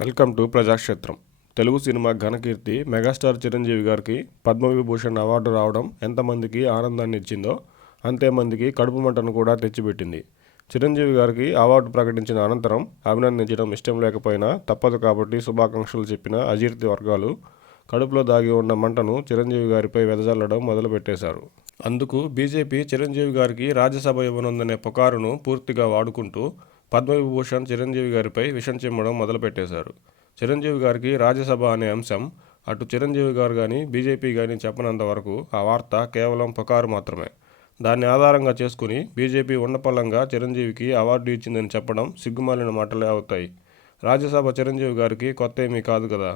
Welcome to ప్రజాక్షేత్రం. Telugu cinema ఘనకీర్తి megastar Chiranjeevi గారికి పద్మవిభూషణ్ అవార్డు రావడం ఎంతమందికి ఆనందాన్ని ఇచ్చిందో అంతేమందికి కడుపు మంటను కూడా తెచ్చిపెట్టింది. చిరంజీవి గారికి అవార్డు ప్రకటించిన అనంతరం అభినందించడం ఇష్టం లేకపోయినా తప్పదు కాబట్టి శుభాకాంక్షలు చెప్పిన అజీర్తి వర్గాలు కడుపులో దాగి ఉన్న మంటను చిరంజీవి గారిపై వెదజల్లడం మొదలుపెట్టేశారు. అందుకు బీజేపీ చిరంజీవి గారికి రాజ్యసభ ఇవ్వనుందనే పుకారును పూర్తిగా వాడుకుంటూ పద్మవిభూషణ్ చిరంజీవి గారిపై విషం చిమ్మడం మొదలుపెట్టేశారు. చిరంజీవి గారికి రాజ్యసభ అనే అంశం అటు చిరంజీవి గారు కానీ బీజేపీ కానీ చెప్పనంత వరకు ఆ వార్త కేవలం పుకారు మాత్రమే. దాన్ని ఆధారంగా చేసుకుని బీజేపీ ఉన్నపళంగా చిరంజీవికి అవార్డు ఇచ్చిందని చెప్పడం సిగ్గుమాలిన మాటలే అవుతాయి. రాజ్యసభ చిరంజీవి గారికి కొత్త ఏమీ కాదు కదా.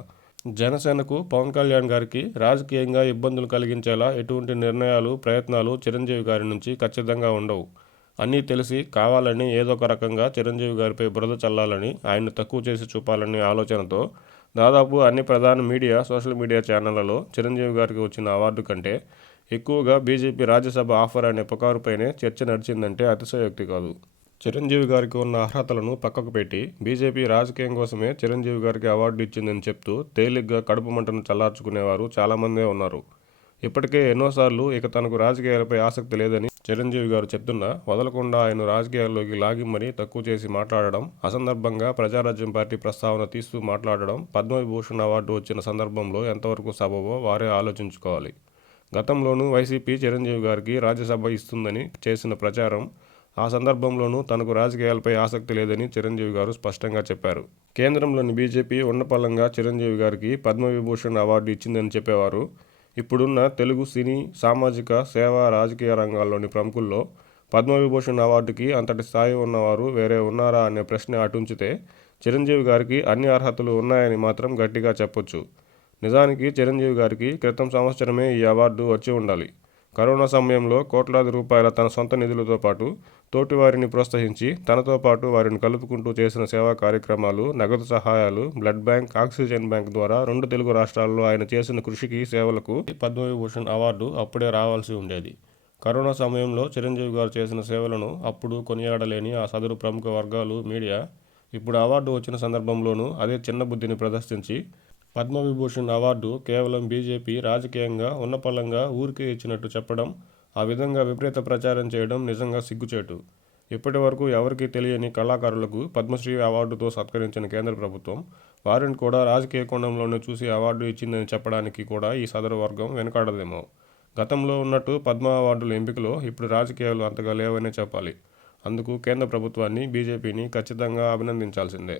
జనసేనకు పవన్ కళ్యాణ్ గారికి రాజకీయంగా ఇబ్బందులు కలిగించేలా ఎటువంటి నిర్ణయాలు, ప్రయత్నాలు చిరంజీవి గారి నుంచి ఖచ్చితంగా ఉండవు. అన్నీ తెలిసి కావాలని ఏదో ఒక రకంగా చిరంజీవి గారిపై బురద చల్లాలని, ఆయన్ని తక్కువ చేసి చూపాలనే ఆలోచనతో దాదాపు అన్ని ప్రధాన మీడియా, సోషల్ మీడియా ఛానళ్లలో చిరంజీవి గారికి వచ్చిన అవార్డు కంటే ఎక్కువగా బీజేపీ రాజ్యసభ ఆఫర్ అనే పుకారుపైనే చర్చ నడిచిందంటే అతిశయోక్తి కాదు. చిరంజీవి గారికి ఉన్న అర్హతలను పక్కకు పెట్టి బీజేపీ రాజకీయం కోసమే చిరంజీవి గారికి అవార్డు ఇచ్చిందని చెప్తూ తేలిగ్గా కడుపు మంటను చల్లార్చుకునేవారు చాలామందే ఉన్నారు. ఇప్పటికే ఎన్నోసార్లు ఇక తనకు రాజకీయాలపై ఆసక్తి లేదని చిరంజీవి గారు చెప్తున్నా వదలకుండా ఆయన రాజకీయాల్లోకి లాగి మరీ తక్కువ చేసి మాట్లాడడం, అసందర్భంగా ప్రజారాజ్యం పార్టీ ప్రస్తావన తీస్తూ మాట్లాడడం పద్మవిభూషణ్ అవార్డు వచ్చిన సందర్భంలో ఎంతవరకు సబబో వారే ఆలోచించుకోవాలి. గతంలోనూ వైసీపీ చిరంజీవి గారికి రాజ్యసభ ఇస్తుందని చేసిన ప్రచారం, ఆ సందర్భంలోనూ తనకు రాజకీయాలపై ఆసక్తి లేదని చిరంజీవి గారు స్పష్టంగా చెప్పారు. కేంద్రంలోని బీజేపీ ఉన్నపళంగా చిరంజీవి గారికి పద్మవిభూషణ్ అవార్డు ఇచ్చిందని చెప్పేవారు ఇప్పుడున్న తెలుగు సినీ, సామాజిక, సేవా, రాజకీయ రంగాల్లోని ప్రముఖుల్లో పద్మవిభూషణ్ అవార్డుకి అంతటి స్థాయి ఉన్నవారు వేరే ఉన్నారా అనే ప్రశ్న అటుంచితే చిరంజీవి గారికి అన్ని అర్హతలు ఉన్నాయని మాత్రం గట్టిగా చెప్పొచ్చు. నిజానికి చిరంజీవి గారికి క్రితం సంవత్సరమే ఈ అవార్డు వచ్చి ఉండాలి. కరోనా సమయంలో కోట్లాది రూపాయల తన సొంత నిధులతో పాటు తోటివారిని ప్రోత్సహించి తనతో పాటు వారిని కలుపుకుంటూ చేసిన సేవా కార్యక్రమాలు, నగదు సహాయాలు, బ్లడ్ బ్యాంక్, ఆక్సిజన్ బ్యాంక్ ద్వారా 2 తెలుగు రాష్ట్రాల్లో ఆయన చేసిన కృషికి, సేవలకు పద్మవిభూషణ్ అవార్డు అప్పుడే రావాల్సి ఉండేది. కరోనా సమయంలో చిరంజీవి గారు చేసిన సేవలను అప్పుడు కొనియాడలేని ఆ సదరు ప్రముఖ వర్గాలు, మీడియా ఇప్పుడు అవార్డు వచ్చిన సందర్భంలోనూ అదే చిన్న బుద్ధిని ప్రదర్శించి పద్మవిభూషణ్ అవార్డు కేవలం బీజేపీ రాజకీయంగా ఉన్నపళంగా ఊరికే ఇచ్చినట్టు చెప్పడం, ఆ విధంగా విపరీత ప్రచారం చేయడం నిజంగా సిగ్గుచేటు. ఇప్పటి వరకు ఎవరికీ తెలియని కళాకారులకు పద్మశ్రీ అవార్డుతో సత్కరించిన కేంద్ర ప్రభుత్వం వారిని కూడా రాజకీయ కోణంలోనే చూసి అవార్డు ఇచ్చిందని చెప్పడానికి కూడా ఈ సదరు వర్గం వెనుకాడదేమో. గతంలో ఉన్నట్టు పద్మ అవార్డుల ఎంపికలో ఇప్పుడు రాజకీయాలు అంతగా లేవనే చెప్పాలి. అందుకు కేంద్ర ప్రభుత్వాన్ని, బీజేపీని ఖచ్చితంగా అభినందించాల్సిందే.